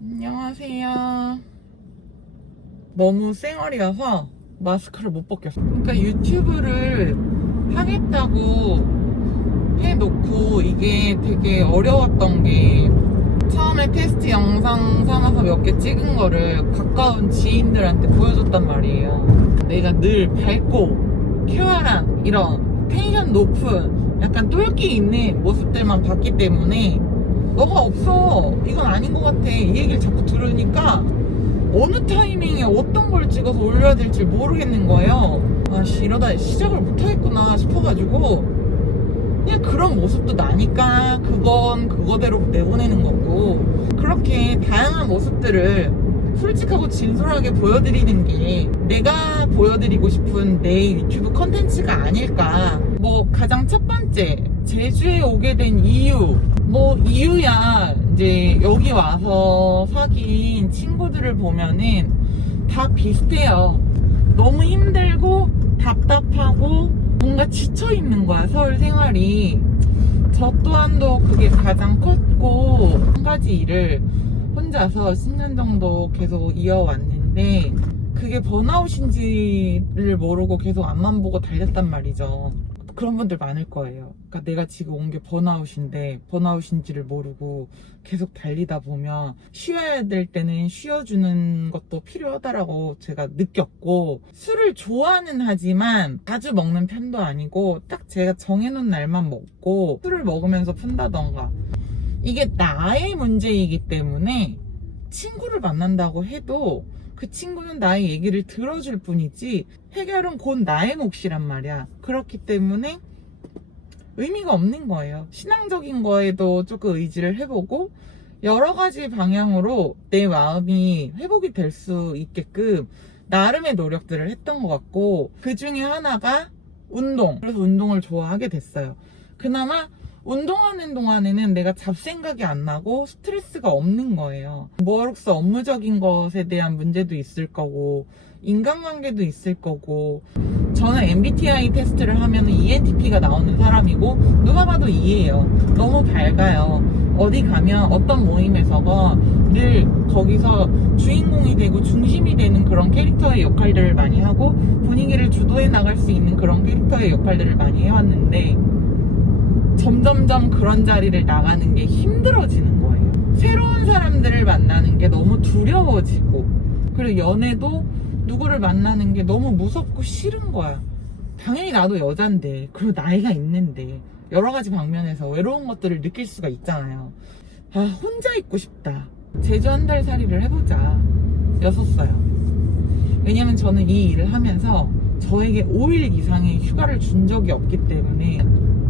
안녕하세요. 너무 쌩얼이어서 마스크를 못 벗겼어. 그러니까 유튜브를 하겠다고 해놓고 이게 되게 어려웠던 게, 처음에 테스트 영상 삼아서 몇 개 찍은 거를 가까운 지인들한테 보여줬단 말이에요. 내가 늘 밝고 쾌활한 이런 텐션 높은 약간 똘끼 있는 모습들만 봤기 때문에 너가 없어, 이건 아닌 것 같아, 이 얘기를 자꾸 들으니까 어느 타이밍에 어떤 걸 찍어서 올려야 될지 모르겠는 거예요. 아씨, 이러다 시작을 못하겠구나 싶어가지고 그냥 그런 모습도 나니까 그건 그거대로 내보내는 거고, 그렇게 다양한 모습들을 솔직하고 진솔하게 보여드리는 게 내가 보여드리고 싶은 내 유튜브 컨텐츠가 아닐까. 뭐 가장 첫 번째, 제주에 오게 된 이유, 뭐 이유야 이제 여기 와서 사귄 친구들을 보면은 다 비슷해요. 너무 힘들고 답답하고 뭔가 지쳐있는 거야, 서울 생활이. 저 또한도 그게 가장 컸고, 한 가지 일을 혼자서 10년 정도 계속 이어왔는데 그게 번아웃인지를 모르고 계속 앞만 보고 달렸단 말이죠. 그런 분들 많을 거예요. 그러니까 내가 지금 온 게 번아웃인데 번아웃인지를 모르고 계속 달리다 보면 쉬어야 될 때는 쉬어주는 것도 필요하다라고 제가 느꼈고, 술을 좋아는 하지만 자주 먹는 편도 아니고 딱 제가 정해놓은 날만 먹고 술을 먹으면서 푼다던가, 이게 나의 문제이기 때문에 친구를 만난다고 해도 그 친구는 나의 얘기를 들어줄 뿐이지 해결은 곧 나의 몫이란 말이야. 그렇기 때문에 의미가 없는 거예요. 신앙적인 거에도 조금 의지를 해보고 여러 가지 방향으로 내 마음이 회복이 될 수 있게끔 나름의 노력들을 했던 것 같고, 그 중에 하나가 운동. 그래서 운동을 좋아하게 됐어요. 그나마 운동하는 동안에는 내가 잡생각이 안 나고 스트레스가 없는 거예요. 뭐로써 업무적인 것에 대한 문제도 있을 거고 인간관계도 있을 거고, 저는 MBTI 테스트를 하면 ENTP가 나오는 사람이고 누가 봐도 E예요. 너무 밝아요. 어디 가면 어떤 모임에서가 늘 거기서 주인공이 되고 중심이 되는 그런 캐릭터의 역할들을 많이 하고 분위기를 주도해 나갈 수 있는 그런 캐릭터의 역할들을 많이 해왔는데, 점점점 그런 자리를 나가는 게 힘들어지는 거예요. 새로운 사람들을 만나는 게 너무 두려워지고, 그리고 연애도 누구를 만나는 게 너무 무섭고 싫은 거야. 당연히 나도 여잔데, 그리고 나이가 있는데 여러 가지 방면에서 외로운 것들을 느낄 수가 있잖아요. 아, 혼자 있고 싶다. 제주 한 달 살이를 해보자 였었어요. 왜냐면 저는 이 일을 하면서 저에게 5일 이상의 휴가를 준 적이 없기 때문에,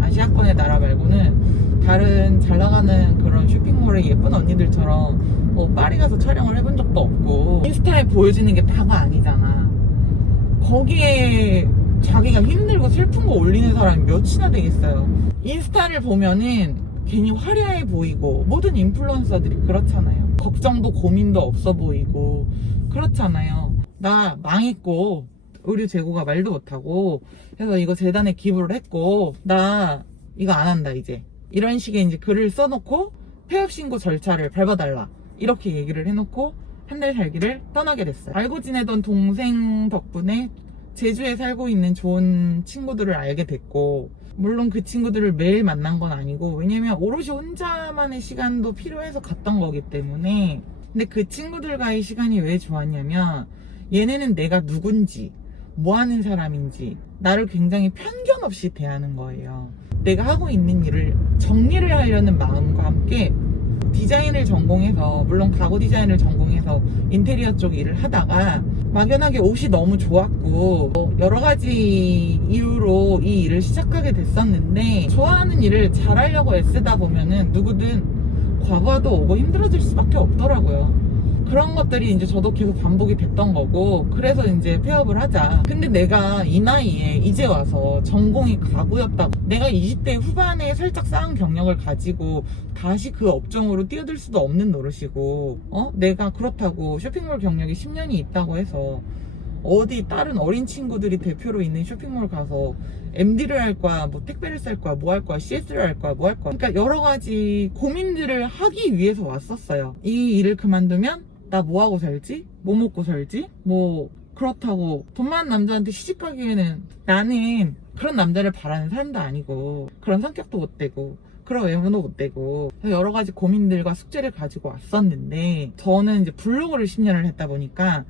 아시아권의 나라 말고는 다른 잘 나가는 그런 쇼핑몰의 예쁜 언니들처럼 뭐 파리 가서 촬영을 해본 적도 없고, 인스타에 보여지는 게 다가 아니잖아. 거기에 자기가 힘들고 슬픈 거 올리는 사람이 몇이나 되겠어요. 인스타를 보면은 괜히 화려해 보이고, 모든 인플루언서들이 그렇잖아요. 걱정도 고민도 없어 보이고 그렇잖아요. 나 망했고 의류 재고가 말도 못하고 그래서 이거 재단에 기부를 했고 나 이거 안 한다 이제, 이런 식의 이제 글을 써놓고 폐업 신고 절차를 밟아달라 이렇게 얘기를 해놓고 한 달 살기를 떠나게 됐어요. 알고 지내던 동생 덕분에 제주에 살고 있는 좋은 친구들을 알게 됐고, 물론 그 친구들을 매일 만난 건 아니고, 왜냐면 오롯이 혼자만의 시간도 필요해서 갔던 거기 때문에. 근데 그 친구들과의 시간이 왜 좋았냐면, 얘네는 내가 누군지 뭐 하는 사람인지 나를 굉장히 편견 없이 대하는 거예요. 내가 하고 있는 일을 정리를 하려는 마음과 함께 디자인을 전공해서, 물론 가구 디자인을 전공해서 인테리어 쪽 일을 하다가 막연하게 옷이 너무 좋았고 여러 가지 이유로 이 일을 시작하게 됐었는데, 좋아하는 일을 잘하려고 애쓰다 보면은 누구든 과부하도 오고 힘들어질 수밖에 없더라고요. 그런 것들이 이제 저도 계속 반복이 됐던 거고, 그래서 이제 폐업을 하자. 근데 내가 이 나이에 이제 와서 전공이 가구였다고, 내가 20대 후반에 살짝 쌓은 경력을 가지고 다시 그 업종으로 뛰어들 수도 없는 노릇이고, 내가 그렇다고 쇼핑몰 경력이 10년이 있다고 해서 어디 다른 어린 친구들이 대표로 있는 쇼핑몰 가서 MD를 할 거야, 뭐 택배를 쌀 거야, 뭐 할 거야, CS를 할 거야, 뭐 할 거야. 그러니까 여러 가지 고민들을 하기 위해서 왔었어요. 이 일을 그만두면 나 뭐 하고 살지? 뭐 먹고 살지? 뭐 그렇다고 돈 많은 남자한테 시집 가기에는 나는 그런 남자를 바라는 사람도 아니고, 그런 성격도 못 되고, 그런 외모도 못 되고, 여러 가지 고민들과 숙제를 가지고 왔었는데, 저는 이제 블로그를 10년을 했다 보니까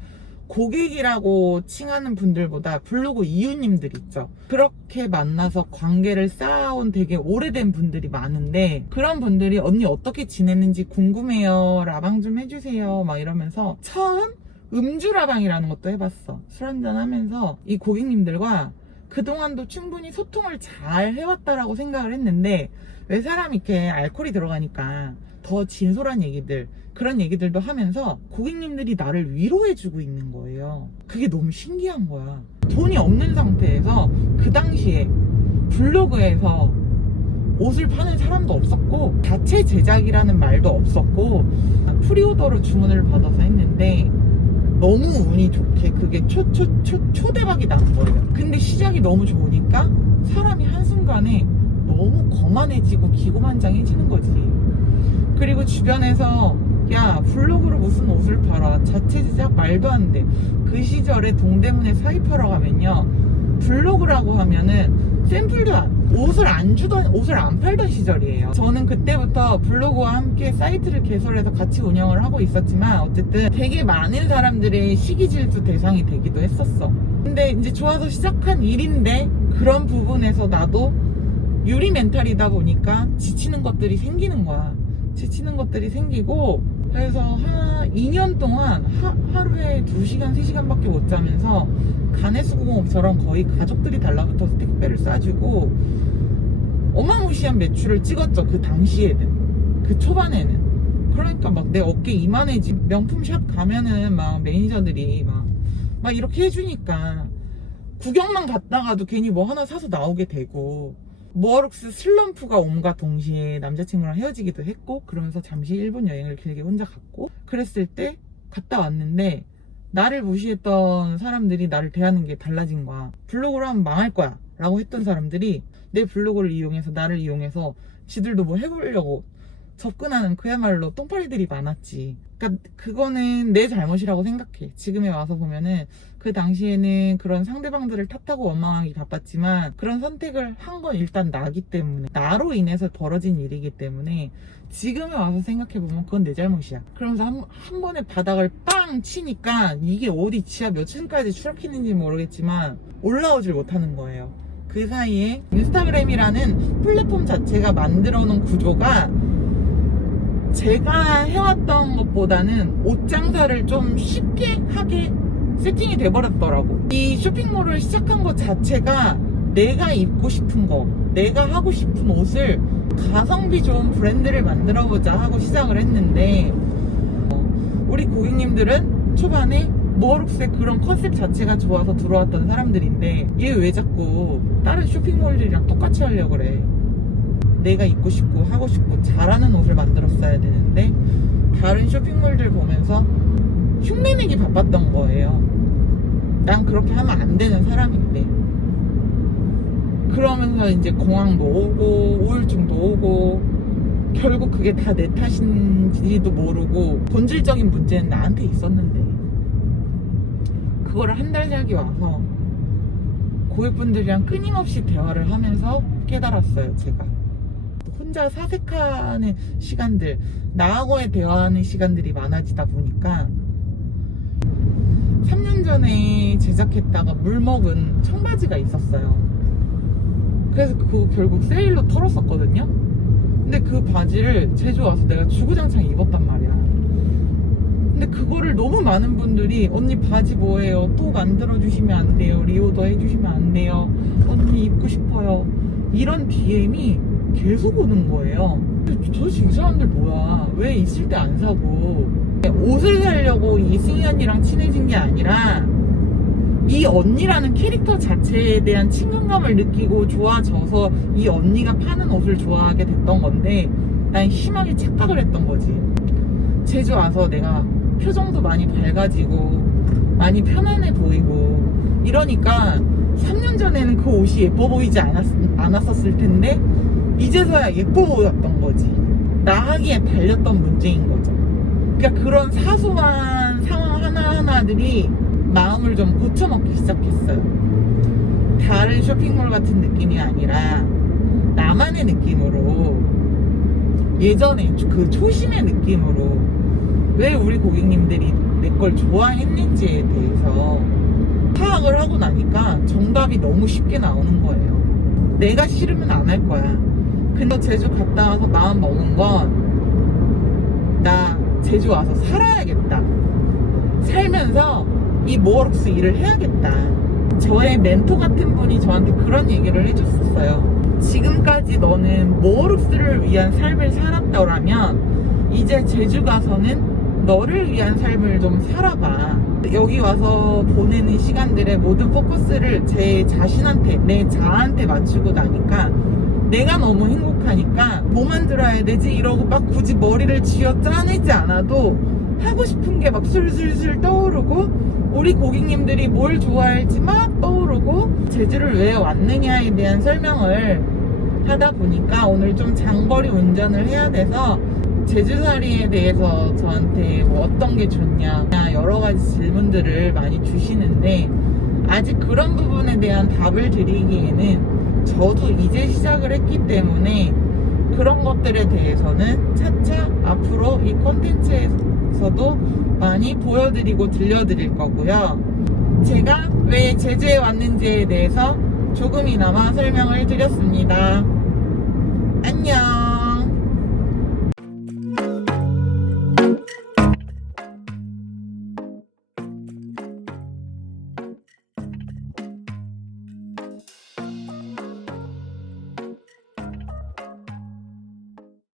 고객이라고 칭하는 분들보다 블로그 이웃님들 있죠. 그렇게 만나서 관계를 쌓아온 되게 오래된 분들이 많은데, 그런 분들이 언니 어떻게 지냈는지 궁금해요, 라방 좀 해주세요 막 이러면서 처음 음주라방이라는 것도 해봤어. 술 한잔 하면서 이 고객님들과 그동안도 충분히 소통을 잘 해왔다라고 생각을 했는데, 왜 사람이 이렇게 알코올이 들어가니까 더 진솔한 얘기들, 그런 얘기들도 하면서 고객님들이 나를 위로해주고 있는 거예요. 그게 너무 신기한 거야. 돈이 없는 상태에서 그 당시에 블로그에서 옷을 파는 사람도 없었고, 자체 제작이라는 말도 없었고, 프리오더로 주문을 받아서 했는데 너무 운이 좋게 그게 초대박이 난 거예요. 근데 시작이 너무 좋으니까 사람이 한순간에 너무 거만해지고 기고만장해지는 거지. 그리고 주변에서 야, 블로그로 무슨 옷을 팔아, 자체 제작 말도 안 돼. 그 시절에 동대문에 사입하러 가면요, 블로그라고 하면은 샘플도 옷을 안 팔던 시절이에요. 저는 그때부터 블로그와 함께 사이트를 개설해서 같이 운영을 하고 있었지만, 어쨌든 되게 많은 사람들의 시기질투 대상이 되기도 했었어. 근데 이제 좋아서 시작한 일인데, 그런 부분에서 나도 유리 멘탈이다 보니까 지치는 것들이 생기는 거야. 지치는 것들이 생기고, 그래서 한 2년 동안 하루에 2시간, 3시간밖에 못 자면서 가내수공업처럼 거의 가족들이 달라붙어서 택배를 싸주고 어마무시한 매출을 찍었죠. 그 당시에는, 그 초반에는. 그러니까 막 내 어깨 이만해지. 명품샵 가면은 막 매니저들이 막 이렇게 해주니까 구경만 갔다가도 괜히 뭐 하나 사서 나오게 되고, 모어룩스 슬럼프가 온과 동시에 남자친구랑 헤어지기도 했고, 그러면서 잠시 일본 여행을 길게 혼자 갔고, 그랬을 때 갔다 왔는데 나를 무시했던 사람들이 나를 대하는 게 달라진 거야. 블로그로 하면 망할 거야 라고 했던 사람들이 내 블로그를 이용해서, 나를 이용해서 지들도 뭐 해보려고 접근하는 그야말로 똥파리들이 많았지. 그러니까 그거는 내 잘못이라고 생각해. 지금에 와서 보면은 그 당시에는 그런 상대방들을 탓하고 원망하기 바빴지만, 그런 선택을 한 건 일단 나기 때문에, 나로 인해서 벌어진 일이기 때문에 지금에 와서 생각해보면 그건 내 잘못이야. 그러면서 한 번에 바닥을 빵 치니까 이게 어디 지하 몇 층까지 추락했는지 모르겠지만 올라오질 못하는 거예요. 그 사이에 인스타그램이라는 플랫폼 자체가 만들어 놓은 구조가 제가 해왔던 것보다는 옷 장사를 좀 쉽게 하게 세팅이 돼버렸더라고. 이 쇼핑몰을 시작한 것 자체가 내가 입고 싶은 거, 내가 하고 싶은 옷을 가성비 좋은 브랜드를 만들어보자 하고 시작을 했는데, 우리 고객님들은 초반에 모어룩스의 그런 컨셉 자체가 좋아서 들어왔던 사람들인데, 얘 왜 자꾸 다른 쇼핑몰들이랑 똑같이 하려고 그래. 내가 입고 싶고 하고 싶고 잘하는 옷을 만들었어야 되는데 다른 쇼핑몰들 보면서 흉내내기 바빴던 거예요. 난 그렇게 하면 안 되는 사람인데. 그러면서 이제 공황도 오고 우울증도 오고, 결국 그게 다 내 탓인지도 모르고, 본질적인 문제는 나한테 있었는데, 그거를 한 달 살기 와서 고객분들이랑 끊임없이 대화를 하면서 깨달았어요. 제가 혼자 사색하는 시간들, 나하고의 대화하는 시간들이 많아지다 보니까 3년 전에 제작했다가 물먹은 청바지가 있었어요. 그래서 그거 결국 세일로 털었었거든요. 근데 그 바지를 제주 와서 내가 주구장창 입었단 말이야. 근데 그거를 너무 많은 분들이 언니 바지 뭐예요? 또 만들어주시면 안 돼요? 리오더 해주시면 안 돼요? 언니 입고 싶어요. 이런 DM이 계속 오는 거예요. 도대체 이 사람들 뭐야? 왜 있을 때 안 사고 옷을 사려고 이 승희 언니랑 친해진 게 아니라 이 언니라는 캐릭터 자체에 대한 친근감을 느끼고 좋아져서 이 언니가 파는 옷을 좋아하게 됐던 건데 난 심하게 착각을 했던 거지. 제주 와서 내가 표정도 많이 밝아지고 많이 편안해 보이고 이러니까 3년 전에는 그 옷이 예뻐 보이지 않았었을 텐데 이제서야 예뻐 보였던 거지. 나하기에 달렸던 문제인 거죠. 그러니까 그런 사소한 상황 하나하나들이 마음을 좀 고쳐먹기 시작했어요. 다른 쇼핑몰 같은 느낌이 아니라 나만의 느낌으로, 예전에 그 초심의 느낌으로 왜 우리 고객님들이 내 걸 좋아했는지에 대해서 파악을 하고 나니까 정답이 너무 쉽게 나오는 거예요. 내가 싫으면 안 할 거야. 근데 제주 갔다 와서 마음 먹은 건 나 제주 와서 살아야겠다. 살면서 이 모어룩스 일을 해야겠다. 저의 멘토 같은 분이 저한테 그런 얘기를 해줬었어요. 지금까지 너는 모어룩스를 위한 삶을 살았더라면 이제 제주 가서는 너를 위한 삶을 좀 살아봐. 여기 와서 보내는 시간들의 모든 포커스를 제 자신한테, 내 자아한테 맞추고 나니까 내가 너무 행복하니까 뭐 만들어야 되지? 이러고 막 굳이 머리를 쥐어 짜내지 않아도 하고 싶은 게 막 술술술 떠오르고 우리 고객님들이 뭘 좋아할지 막 떠오르고 제주를 왜 왔느냐에 대한 설명을 하다 보니까 오늘 좀 장거리 운전을 해야 돼서 제주살이에 대해서 저한테 뭐 어떤 게 좋냐 여러 가지 질문들을 많이 주시는데 아직 그런 부분에 대한 답을 드리기에는 저도 이제 시작을 했기 때문에 그런 것들에 대해서는 차차 앞으로 이 콘텐츠에서도 많이 보여드리고 들려드릴 거고요. 제가 왜 제주에 왔는지에 대해서 조금이나마 설명을 드렸습니다. 안녕.